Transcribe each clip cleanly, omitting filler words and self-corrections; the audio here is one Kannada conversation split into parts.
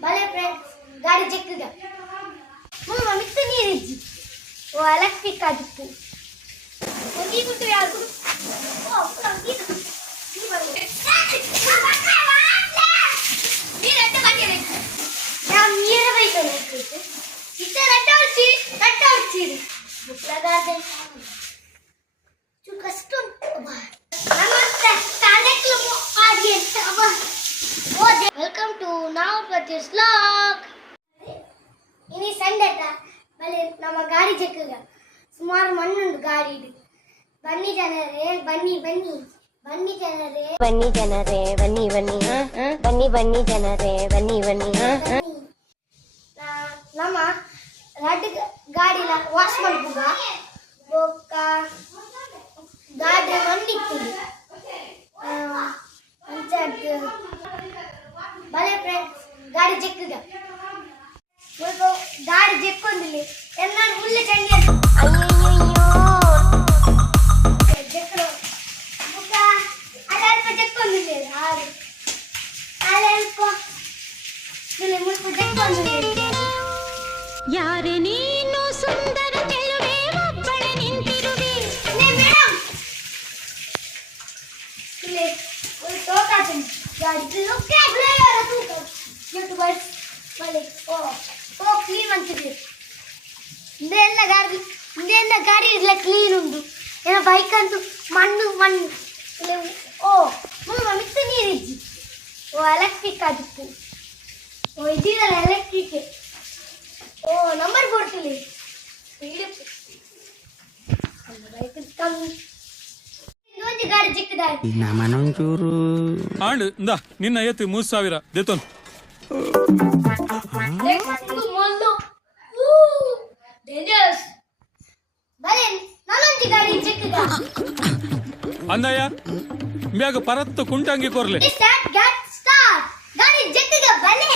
भले फ्रेंड्स गाड़ी ಚೆಕ್ಕಿಗ ಮುಳ್ಳು ಮಿಕ್ಸ್ ನೀರಿಜ್ಜಿ ಓ ಎಲೆಕ್ಟ್ರಿಕ್ ಆಗಿತ್ತು ಒಂದಿ ಬಿಟ್ಟು ಯಾರು ಓ ಇದು ಈ ಬರಲಿ ನೀರು ಎತ್ತ ಬಂದಿದೆ ನಾನು ನೀರು ಬೈಕಲ್ಲ ಇತ್ತೆ ರಟ್ಟ ಹೊಡ್ಚಿ ಮುಟ್ಲಗಾದೆ ಚು ಕಷ್ಟ ನಮಸ್ತೆ ತಾನೆಕ್ಲು ಆಡಿಗೆ ಅಬ್ಬಾ ವೆಲ್ಕಮ್ ಟು ನಾವು ಪ್ರತಿಸ್ ವ್ಲಾಗ್ ಇನಿ ಸಂಡೇಟ ಬಲೆ ನಮ್ಮ ಗಾಡಿ ಚೆಕ್ಕಗ ಸುಮಾರು ಮಣ್ಣುಂಡು ಗಾಡಿ ಬನ್ನಿ ಜನರೇ ಬನ್ನಿ ಬನ್ನಿ ಬನ್ನಿ ಜನರೇ ಬನ್ನಿ ಜನರೇ ಬನ್ನಿ ಬನ್ನಿ ಬನ್ನಿ ಬನ್ನಿ ಜನರೇ ಬನ್ನಿ ಬನ್ನಿ ನಮ್ಮ ರೆಡ್ ಗಾಡಿನ ವಾಶ್ ಮಾಡ್ಬೋಗ ಬೊಕ್ಕ ಗಾಡಿ ಮಣ್ಣಿತ್ತು भले फ्रेंड्स गाड़ी ಚೆಕ್ಕಿಗ ಸ್ವಲ್ಪ ಗಾಡಿ ಚೆಕ್ಕೊಂದಿಲ್ಲ ಎಲ್ಲಾನು ಹುಲ್ಲು ಚಂಡಿ ಅಯ್ಯಯ್ಯೋ ಚೆಕ್ಕರು ಮುಖ ಅಲ್ಪ ಚೆಕ್ಕೊಂದಿಲ್ಲ ಆರು ಅಲ್ಪ ಇಲ್ಲಿ ಮುಲ್ಪ ಚೆಕ್ಕೊಂದಿಲ್ಲ ಯಾರೇ ನೀನು ಸುಂದರ ಚೆಲುವೆ ಒಬ್ಬಳೆ ನಿಂತಿರುವೆ ಮೇಡಮ್ ಇಲ್ಲಿ ಒಂದು ತೋಕಾತೀನಿ ಗಾಡಿ ಲುಕ್ ಬ್ಲೇಯರ್ ತೂಕ ಯೂಟ್ಯೂಬರ್ ಬಲೆ ಓ ಕ್ಲೀನ್ ಅಂತಿದೆ ಇಂದೆಲ್ಲ ಗಾಡಿ ಇಲ್ಲ ಕ್ಲೀನ್ ಉಂಟು ಏನ ಬೈಕ್ ಅಂತೂ ಮಣ್ಣು ಇಲ್ಲಿ ಓ ಮುಳ್ಳು ಮಿಕ್ಸ್ ನೀರಿಜ್ಜಿ ಓ ಎಲೆಕ್ಟ್ರಿಕ್ ಆಗಿತ್ತು ಓ ಇದಿರಲ್ಲ ಎಲೆಕ್ಟ್ರಿಕ್ ಓ ನಂಬರ್ ಕೊಡ್ತೀನಿ ಬೈಕ್ ಕಮ್ಮಿ ಇನ್ನೊಂದು ಗಾಡಿ ಚಿಕ್ಕದಾಗಿ ನಮನೊಂಚೂರು ಆಂಡ್ ಇಂದ ನಿನ್ನ ಐತಿ 3000 ದೇತೋನ್ ಮೊಲ್ಲು ಡೇಂಜರಸ್ ಬಲೆ ನಾನೊಂದು ಗಾಡಿ ಚಿಕ್ಕದ ಅಂದಯ್ಯ ಬ್ಯಾಗ ಪರತ್ತು ಕುಂಟಂಗಿ ಕೊರ್ಲೆ ಸ್ಟಾರ್ಟ್ ಗೆಟ್ ಸ್ಟಾರ್ಟ್ ಗಾಡಿ ಚಿಕ್ಕದ ಬಲೆ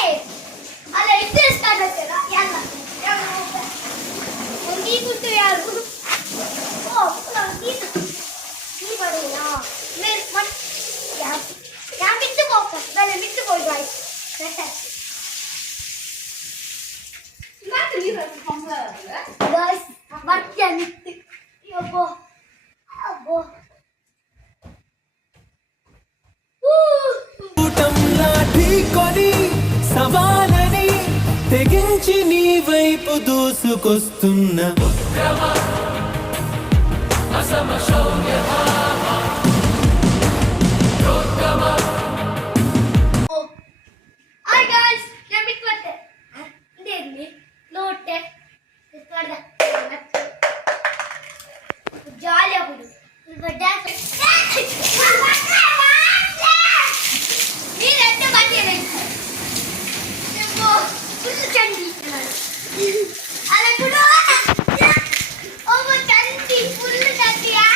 ಅಲ್ಲ ಇಷ್ಟೇ ಸ್ಟಾರ್ಟ್ ಆಗ್ತದ ಎಲ್ಲ ಒಂದಿ ಬಿಟ್ಟು ಯಾರು ಓ ಇದು ಈ ಬರೆಯಾ ಮೇಲ್ ಮಟ್ ಯಾ ಬಿಟ್ಟು ಹೋಗ್ತಾ ಬಲೆ ಬಿಟ್ಟು ಹೋಗಿ ಗಾಯ್ಸ್ ಗಾಯ್ಸ್ ಬರ್ತೀಯ ನಿಂತು ಅಬ್ಬೋ ಅಬ್ಬೋ ఢీకొని సవాలని తెగించి నీ వైపు దూసుకొస్తున్న ಹಾಯ್ ಗಾಯ್ಸ್ ನಾನು ಬಿಟ್ಟು ಬರ್ತೆ ಹಿಂದೆ ಇರಲಿ ನೋಟೆ ಜಾಲಿ ಆಗ್ಬಿಡು ಸ್ವಲ್ಪ ಡ್ಯಾನ್ಸ್ ನೀನು ಎತ್ತೆ ಬಂದಿದೆ ಫುಲ್ ಚಂಡಿ ಅಲ್ಲ ಬಿಡು ಒಬ್ಬ ಚಂಡಿ ಫುಲ್ ಚಂಡಿಯಾ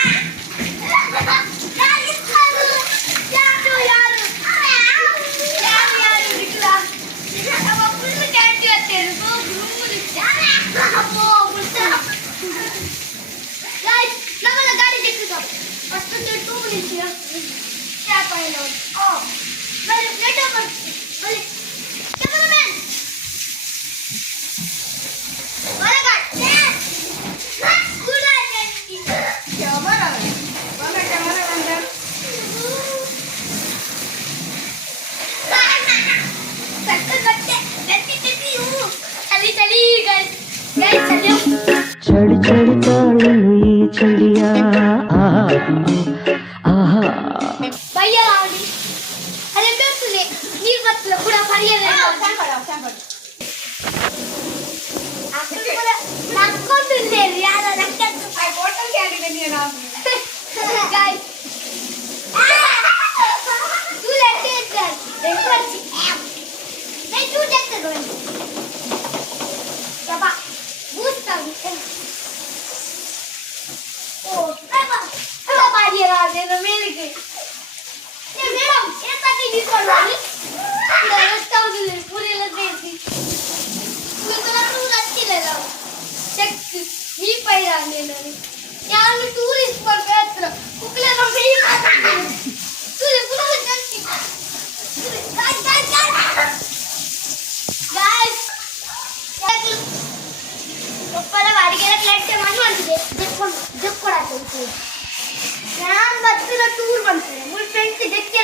చడి చడి తాళను ఈ చలియా ఆహా భయ్యా రావాలి అదే పెడుతుంది నీరు పత్తులు కూడా పరిగెత్తే అక్కడ కూడా నక్కొంటుంది యాద నక్కొంటుంది ఆ బాటిల్ క్యారీ వెనియనా గైస్ తూ లెట్ ఇట్ దెంకొచ్చి నే తూ దెక్కడు యబ్బా బూస్తాను ఓ అబ్బా పరిగెరాదే మేలికి మేడం ఏ తట్టి తీసుకోవాలి రస్తావు పూరీల చేసి మీకు నచ్చలేదా చెక్ ఈ పై రాని నేను యాను టూరిస్ట్ పర్ పేత్ర కుక్లే నా మీ తూ పూరీల చేసి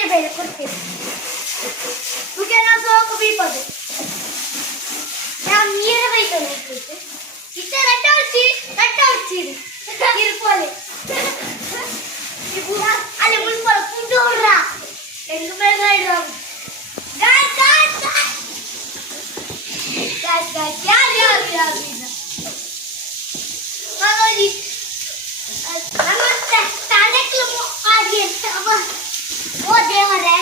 ಕೊಡ್ತೇವೆ ಬೇರೆ ಕೊಡ್ತೇವೆ ಮುಖ್ಯನ ಸೋಕು ಬೀಪದು ನಾವು ನೀರು ಬೈತಾನೆ ಇಷ್ಟ ರಟ್ಟ ಹೊಡ್ಸಿ ಇರ್ಪೋಲೆ ಅಲ್ಲಿ ಮುಳ್ಪೋಲ ಕುಂಟು ಹೊಡ್ರ ಹೆಂಗ ಮೇಲೆ ಇಡುವ ಯಾರು ಮಗನಿ ನಮಸ್ತೆ ತನಕ್ಲು ಆಗಿ ಓ ದೇವರೇ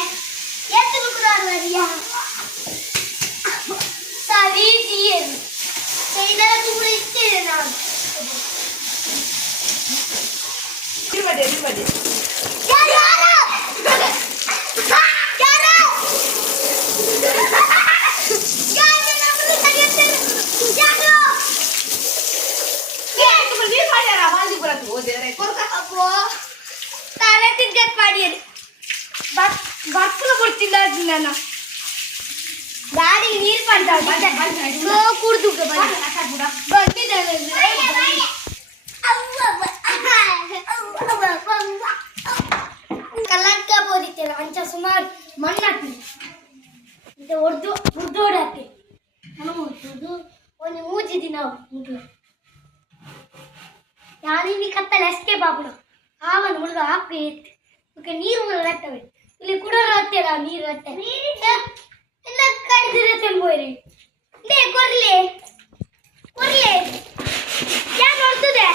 ಎಷ್ಟು ಮುಖರಾರಿಯ ಸರಿ ದಿಯರು ಕೈದರ ತುಂಬ ಇಷ್ಟೇನೆ ನಾನು ಇರ್ಬಡೆ ಯಾರು ಅಪ್ಪೋ ತಲೆ ತಿರ್ಗಕ್ ಮಾಡಿಯರು ಬರ್ಪುಲು ಬಿಡ್ತಿಲ್ಲ ನಾನು ಗಾಡಿಗೆ ನೀರು ಪಡ್ತಾ ಕುಡ್ದು ಕಲ್ಲಂಕ ಬೋದಿತ್ತಲ್ಲ ಅಂಚ ಸುಮಾರು ಮಣ್ಣು ಹಾಕ್ತೀನಿ ಮತ್ತೆ ಹೊಡ್ದೋಡಾಕೆ ಒಂದು ಮೂಜಿದಿ ನಾವು ಮುಟ್ಲು ಯಾನಿನಿ ಕತ್ತಲೆ ಅಷ್ಟೇ ಬಾಬುಣ ಆವನು ಮುಳ್ಳು ಹಾಕಿ ಇತ್ತು ನೀರು ರಟ್ಟವೆ ಇಲ್ಲಿ ಕುಡೋರು ಹತ್ತಿರ ನೀರು ರಟ್ಟೆ ಎಲ್ಲ ಕಡಿದಿರತ್ತೆ ಬೋಯ್ರಿ ಲೇ ಕೊರ್ಲೆ ಯಾರು ನೋಡ್ತದೆ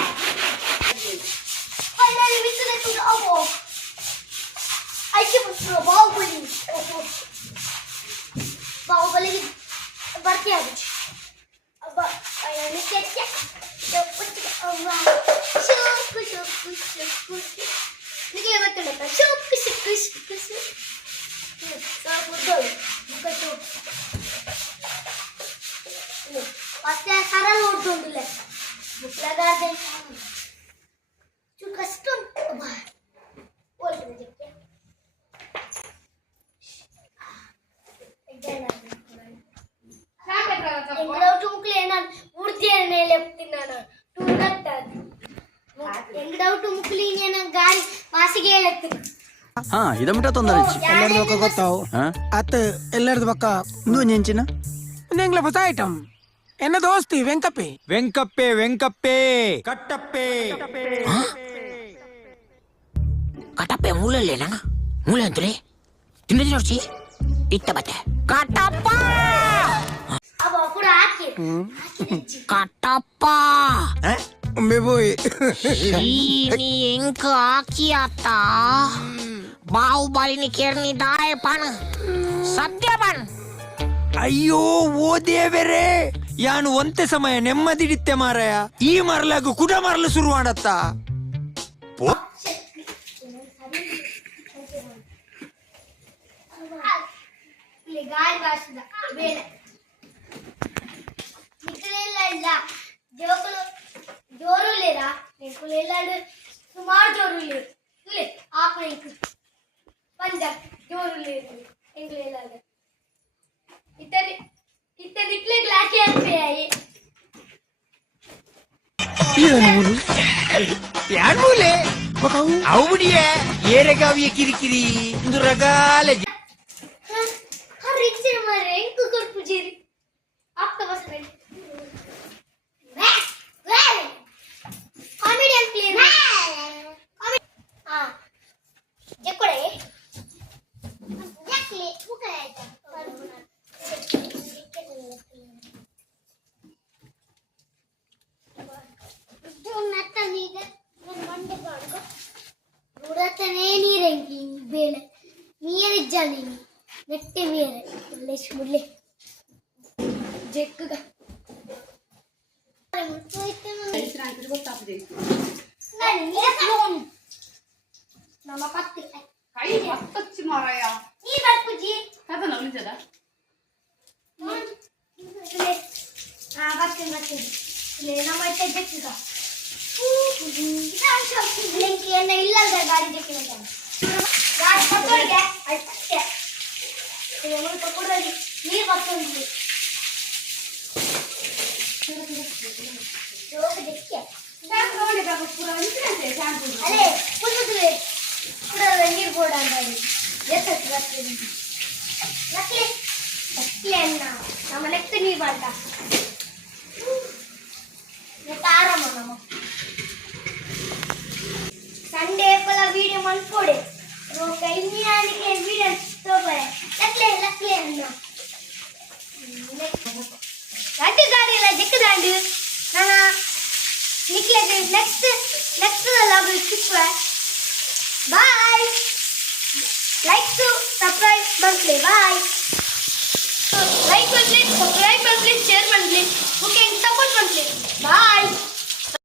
ಅಲ್ಲಲ್ಲಿ ಬಿತ್ತದೆ ಕೂಡ ಅವು ಐಕೆ ಬಿಟ್ಟು ಬಾಹುಬಲಿಗೆ ಬರ್ತೀಯ ಮತ್ತೆ ಸರಳ ಓಡ್ತೊಂದಿಲ್ಲ ಮುಕ್ಲಗಾರ್ದೆ ಕಷ್ಟ ఇదమిట తొందర ಎಲ್ಲರದು ಬಕ್ಕ ಗೊತ್ತಾವು ಅತ್ತ ಎಲ್ಲರದು ಬಕ್ಕ నువ్వు నెంచిన ನಿಂಗ್ಲ ಹೊಸ ಐಟಮ್ ಎನ್ನ ದೋಸ್ತಿ ವೆಂಕಪ್ಪಿ వెంకప్పే కట్టప్పే కటప్పే మూలలేనా మూలంతులే తిన్నది చూసి ఇట్ట బట్ట కటప్ప ಅವ ಕೂಡ ಹಾಕಿ కటప్ప ಒಮ್ಮೆ పోయి నీ ఇంకా ఆకియాత బాహుబలిని కేర్ని దాయ పన్ సత్యపన్ ಅಯ್ಯೋ ಓ ದೇವರೇ ಯಾನು ಒಂತೆ ಸಮಯ ನೆಮ್ಮದಿಡಿತ್ತೆ ಮಾರಾಯ ಈ ಮರಲಾಗ ಕುಡ ಮರಲು ಶುರು ಮಾಡತ್ತ ಇಲ್ಲಿ ಗಾಳಿ ಬಾರಿಸಿದ ಬೇಡ ನಿಕ್ಕಲಿಲ್ಲ ಇಲ್ಲ ಜೋಕುಲು ಜೋರು ಇಲ್ಲೇರಾ ನಿಕ್ಕಲು ಇಲ್ಲ ಸುಮಾರು ಜೋರು ಇಲ್ಲ ಇಲ್ಲಿ ಆಪ ಇಂಕು ಪಂಜ ಜೋರು ಇಲ್ಲ ಎಂಗ್ಲು ಇಲ್ಲ ಇತ್ತ ನಿಕ್ಲೆ ಗ್ಲಾಕೆ ಅನ್ಪೇಯಾಯಿ ಯಾನ್ಮೂಲೆ అవుడియే ఏరగావియ కిరికిరి దురగాల ರಿಕ್ಷೆ ಮಾರೆ ಎಂಕು ಕೊಟ್ಟು ಜೀರಿ ಆಗ್ತಾ ಬಸ್ರೆ ಕಾಮಿಡಿ ಅಂತ ಹಾ ಜಕ್ಕೊಡೆ ಜಕ್ಲಿ ಮುಖ ಆಯ್ತಾ ಬುಡತನೇ ನೀರಂಗಿ ಬೇಳೆ ನೀರಿಜ್ಜಾಲಿ ನೆಟ್ಟೆ ಮೇರೆ ಲೆಶ್ ಮುಡ್ಲೆ ಜೆಕ್ಕಗ ನಮ್ಮ ಪತ್ತಿ ಕೈ ಮತ್ತಚ್ಚಿ ಮಾರಾಯ ನೀ ಬರ್ಕುಜಿ ಅದನ್ನ ಉಳಿದದ ಬರ್ತೀನಿ ಇಲ್ಲಿ ನಮ್ಮ ಇತ್ತ ಜೆಕ್ಕಗ ಎನ್ನ ಇಲ್ಲದ ಗಾಡಿ ಜೆಕ್ಕಿನ ಗಾಡಿ ಕೊಟ್ಟೋರಿಗೆ ಅಷ್ಟೇ ಕೊಡೋರಿಗೆ ನೀರು ಬರ್ತೊಂದು ಜೋಗ ಜೆಕ್ಕೆ ಅಲ್ಲೇ ಕುಲ್ಬುದ್ರೆ ಕೂಡ ನೀರು ಕೂಡ ಅಂದಾಡಿ ಲಕ್ಲಿ ಲಕ್ಲಿ ಅಣ್ಣ ನಮ್ಮ ನೆಕ್ಸ್ಟ್ ನೀ ಬಂದ ಆರಾಮ ನಮ್ಮ ಸಂಡೇ ಪಲ ವಿಡಿಯೋ ಮಾಡ್ಕೊಡೆ ರೋಕ ಇನ್ನಿ ಆನಿಗೆ ವಿಡಿಯೋ ತೋಬರೆ ಲಕ್ಲಿ ಅಣ್ಣ ಗಡ್ಡಿ ಗಾಡಿ ಎಲ್ಲ ದಿಕ್ಕದಾಂಡು ನಾನು ನಿಕ್ಲೆ ನೆಕ್ಸ್ಟ್